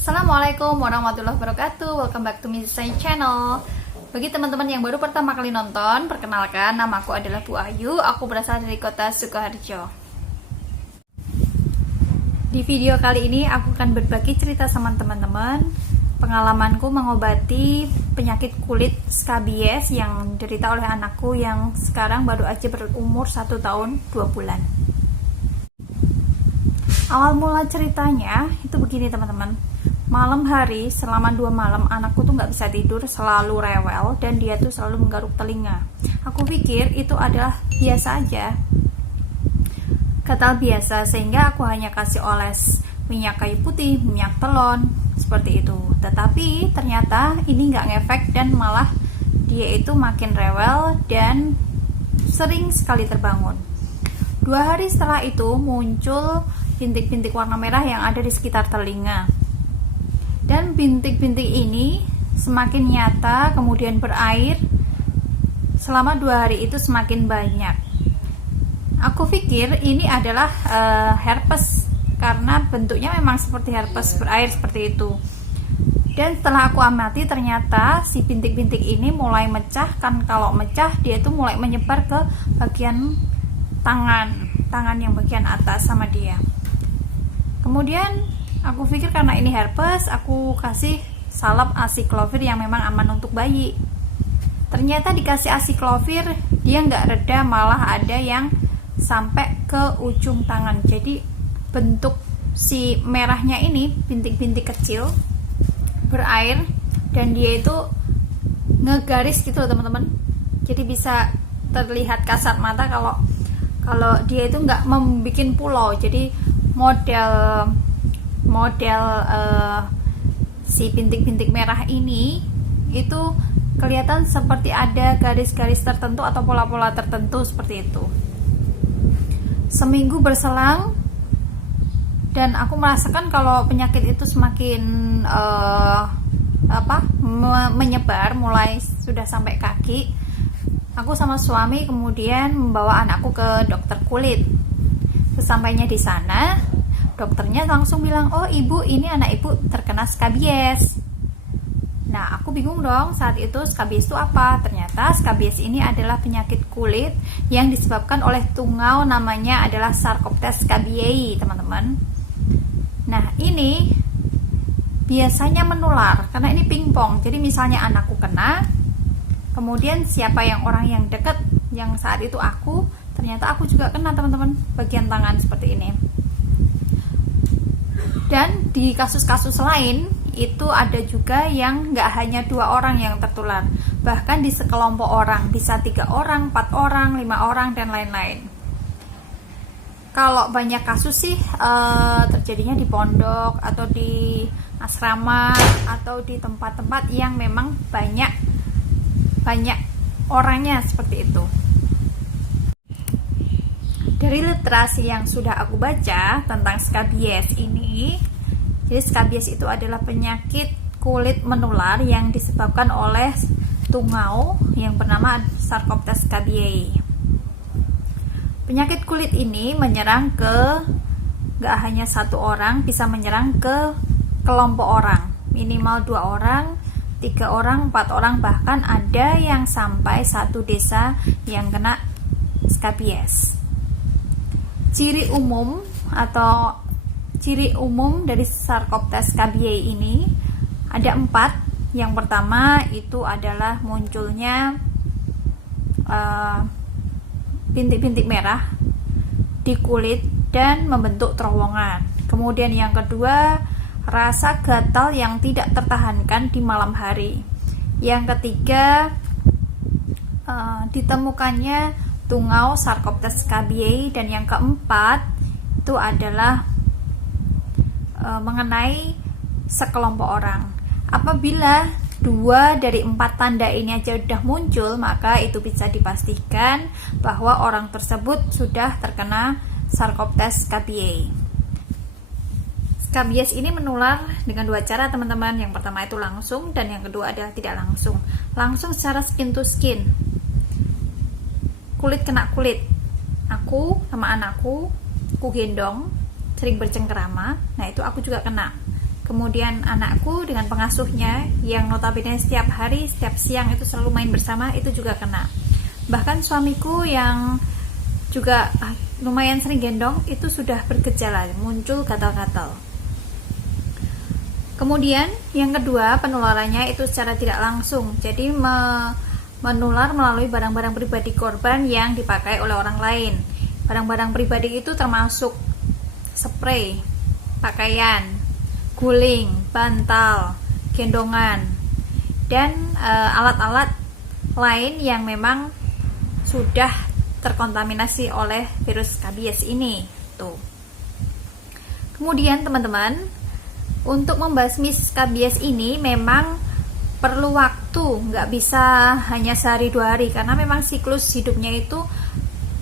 Assalamualaikum warahmatullahi wabarakatuh. Welcome back to Misai Channel. Bagi teman-teman yang baru pertama kali nonton, perkenalkan, nama aku adalah Bu Ayu. Aku berasal dari kota Sukoharjo. Di video kali ini aku akan berbagi cerita sama teman-teman pengalamanku mengobati penyakit kulit skabies yang diderita oleh anakku yang sekarang baru aja berumur 1 tahun 2 bulan. Awal mula ceritanya itu begini teman-teman. Malam hari selama 2 malam anakku tuh nggak bisa tidur, selalu rewel dan dia tuh selalu menggaruk telinga. Aku pikir itu adalah biasa aja, gatal biasa, sehingga aku hanya kasih oles minyak kayu putih, minyak telon seperti itu. Tetapi ternyata ini nggak ngefek dan malah dia itu makin rewel dan sering sekali terbangun. 2 hari setelah itu muncul bintik-bintik warna merah yang ada di sekitar telinga. Dan bintik-bintik ini semakin nyata, kemudian berair. Selama 2 hari itu semakin banyak. Aku pikir ini adalah herpes, karena bentuknya memang seperti herpes, berair seperti itu. Dan setelah aku amati, ternyata si bintik-bintik ini mulai mecah. Kan kalau mecah, dia itu mulai menyebar ke bagian tangan yang bagian atas sama dia. Kemudian aku pikir karena ini herpes, aku kasih salep asiklovir yang memang aman untuk bayi. Ternyata dikasih asiklovir, dia nggak reda, malah ada yang sampai ke ujung tangan. Jadi bentuk si merahnya ini bintik-bintik kecil berair dan dia itu ngegaris gitu loh teman-teman. Jadi bisa terlihat kasat mata kalau dia itu nggak membuat pulau. Jadi model si bintik-bintik merah ini itu kelihatan seperti ada garis-garis tertentu atau pola-pola tertentu seperti itu. Seminggu berselang dan aku merasakan kalau penyakit itu semakin menyebar, mulai sudah sampai kaki. Aku sama suami kemudian membawa anakku ke dokter kulit. Sesampainya di sana, dokternya langsung bilang, "Oh ibu, ini anak ibu terkena skabies." Nah, aku bingung dong saat itu, skabies itu apa? Ternyata skabies ini adalah penyakit kulit yang disebabkan oleh tungau, namanya adalah Sarcoptes scabiei, teman-teman. Nah, ini biasanya menular karena ini pingpong. Jadi misalnya anakku kena, kemudian siapa yang orang yang dekat, yang saat itu aku, ternyata aku juga kena teman-teman, bagian tangan seperti ini. Dan di kasus-kasus lain itu ada juga yang nggak hanya 2 orang yang tertular, bahkan di sekelompok orang, bisa 3 orang, 4 orang, 5 orang, dan lain-lain. Kalau banyak kasus sih terjadinya di pondok atau di asrama atau di tempat-tempat yang memang banyak orangnya seperti itu. Dari literasi yang sudah aku baca tentang skabies ini, jadi skabies itu adalah penyakit kulit menular yang disebabkan oleh tungau yang bernama Sarcoptes scabiei. Penyakit kulit ini menyerang ke gak hanya 1 orang, bisa menyerang ke kelompok orang, minimal 2 orang, 3 orang, 4 orang, bahkan ada yang sampai 1 desa yang kena skabies. Ciri umum dari Sarcoptes scabiei ini ada 4. Yang pertama itu adalah munculnya bintik-bintik merah di kulit dan membentuk terowongan. Kemudian yang kedua, rasa gatal yang tidak tertahankan di malam hari. Yang ketiga, ditemukannya tungau Sarcoptes scabiei, dan yang keempat itu adalah mengenai sekelompok orang. Apabila 2 dari 4 tanda ini aja sudah muncul, maka itu bisa dipastikan bahwa orang tersebut sudah terkena Sarcoptes scabiei. Skabies ini menular dengan 2 cara, teman-teman. Yang pertama itu langsung, dan yang kedua adalah tidak langsung. Langsung secara skin to skin, kulit kena kulit. Aku sama anakku, ku gendong, sering bercengkerama, nah itu aku juga kena. Kemudian anakku dengan pengasuhnya yang notabene setiap hari, setiap siang itu selalu main bersama, itu juga kena. Bahkan suamiku yang juga lumayan sering gendong, itu sudah bergejala, muncul gatal-gatal. Kemudian yang kedua, penularannya itu secara tidak langsung. Jadi menular melalui barang-barang pribadi korban yang dipakai oleh orang lain. Barang-barang pribadi itu termasuk spray, pakaian, guling, bantal, gendongan, dan alat-alat lain yang memang sudah terkontaminasi oleh virus skabies ini. Tuh. Kemudian teman-teman, untuk membasmi skabies ini memang perlu waktu, nggak bisa hanya sehari 2 hari, karena memang siklus hidupnya itu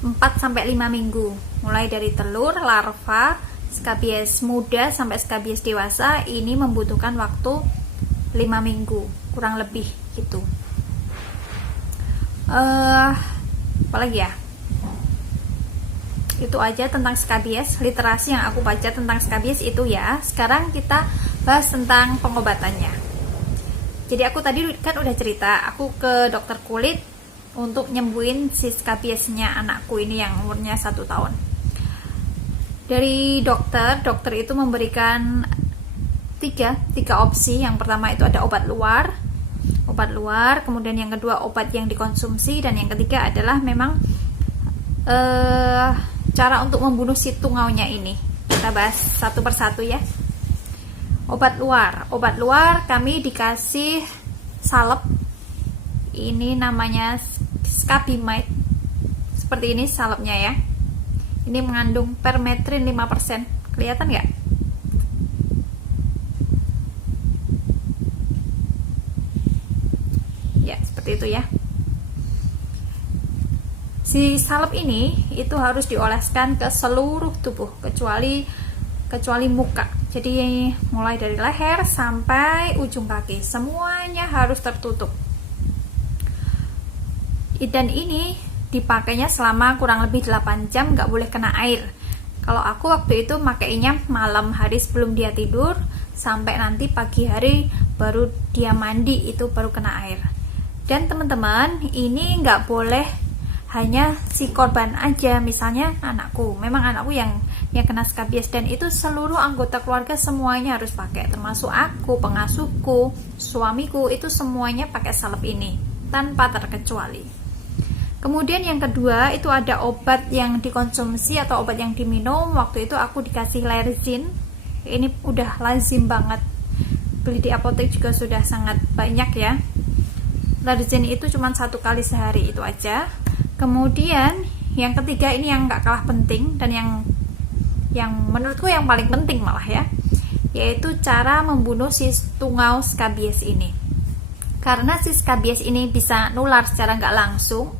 4-5 minggu, mulai dari telur, larva, skabies muda sampai skabies dewasa. Ini membutuhkan waktu 5 minggu kurang lebih gitu. Apalagi ya, itu aja tentang skabies, literasi yang aku baca tentang skabies itu ya. Sekarang kita bahas tentang pengobatannya. Jadi aku tadi kan udah cerita, aku ke dokter kulit untuk nyembuhin si skabiesnya anakku ini yang umurnya 1 tahun. Dari dokter itu memberikan tiga opsi. Yang pertama itu ada obat luar, kemudian yang kedua obat yang dikonsumsi, dan yang ketiga adalah memang cara untuk membunuh si tungaunya ini. Kita bahas satu persatu ya. Obat luar kami dikasih salep. Ini namanya Scabimide. Seperti ini salepnya ya. Ini mengandung permetrin 5%. Kelihatan nggak? Ya, seperti itu ya. Si salep ini itu harus dioleskan ke seluruh tubuh kecuali muka. Jadi mulai dari leher sampai ujung kaki, semuanya harus tertutup. Dan ini dipakainya selama kurang lebih 8 jam, nggak boleh kena air. Kalau aku waktu itu makainya malam hari sebelum dia tidur, sampai nanti pagi hari baru dia mandi, itu baru kena air. Dan teman-teman, ini nggak boleh hanya si korban aja, misalnya anakku. Memang anakku yang kena skabies, dan itu seluruh anggota keluarga semuanya harus pakai, termasuk aku, pengasuhku, suamiku, itu semuanya pakai salep ini tanpa terkecuali. Kemudian yang kedua itu ada obat yang dikonsumsi atau obat yang diminum. Waktu itu aku dikasih Lerxin. Ini udah lazim banget, beli di apotek juga sudah sangat banyak ya. Lerxin itu cuma 1 kali sehari, itu aja. Kemudian yang ketiga ini yang gak kalah penting, dan yang menurutku yang paling penting malah ya, yaitu cara membunuh si tungau skabies ini. Karena si skabies ini bisa nular secara gak langsung,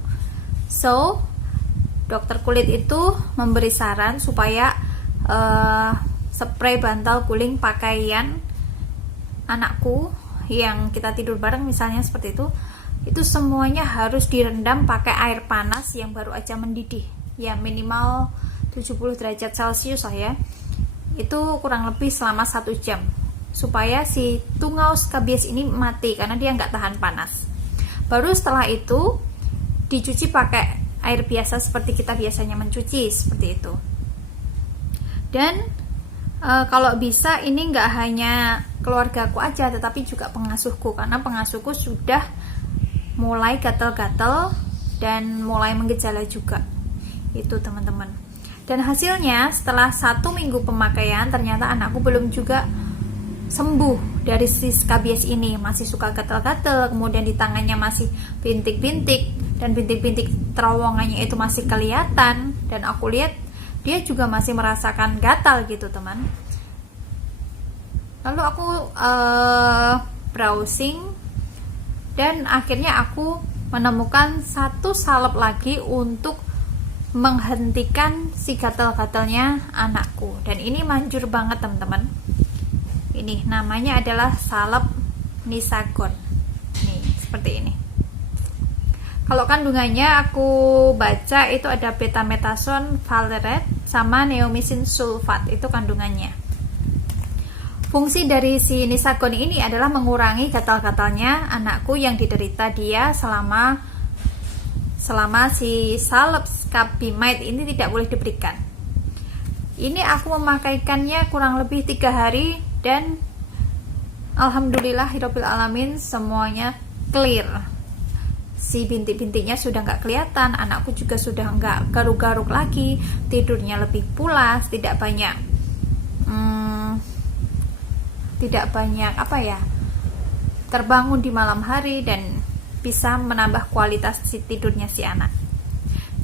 so dokter kulit itu memberi saran supaya spray, bantal, guling, pakaian anakku yang kita tidur bareng misalnya seperti itu semuanya harus direndam pakai air panas yang baru aja mendidih ya, minimal 70 derajat Celcius lah ya. Itu kurang lebih selama 1 jam supaya si tungau skabies ini mati, karena dia nggak tahan panas. Baru setelah itu dicuci pakai air biasa seperti kita biasanya mencuci, seperti itu. Dan kalau bisa ini nggak hanya keluargaku aja, tetapi juga pengasuhku, karena pengasuhku sudah mulai gatal-gatal dan mulai menggejala juga. Itu teman-teman. Dan hasilnya setelah 1 minggu pemakaian, ternyata anakku belum juga sembuh dari si skabies ini. Masih suka gatal-gatal, kemudian di tangannya masih bintik-bintik, dan bintik-bintik terowongannya itu masih kelihatan, dan aku lihat dia juga masih merasakan gatal gitu teman. Lalu aku browsing dan akhirnya aku menemukan satu salep lagi untuk menghentikan si gatal-gatalnya anakku, dan ini manjur banget teman-teman. Ini namanya adalah salep Nisagon. Nih, seperti ini. Kalau kandungannya aku baca itu ada betametasone valerate sama neomycin sulfat, itu kandungannya. Fungsi dari si Nisagon ini adalah mengurangi gatal-gatalnya anakku yang diderita dia selama si salep scabimide ini tidak boleh diberikan. Ini aku memakaikannya kurang lebih 3 hari dan alhamdulillahirabbil alamin semuanya clear. Si bintik-bintiknya sudah nggak kelihatan, anakku juga sudah nggak garuk-garuk lagi, tidurnya lebih pulas, tidak banyak terbangun di malam hari, dan bisa menambah kualitas tidurnya si anak.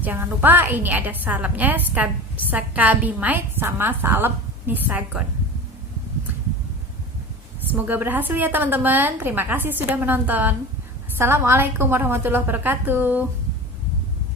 Jangan lupa ini ada salepnya scabimide sama salep Nisagon. Semoga berhasil ya teman-teman. Terima kasih sudah menonton. Assalamualaikum warahmatullahi wabarakatuh.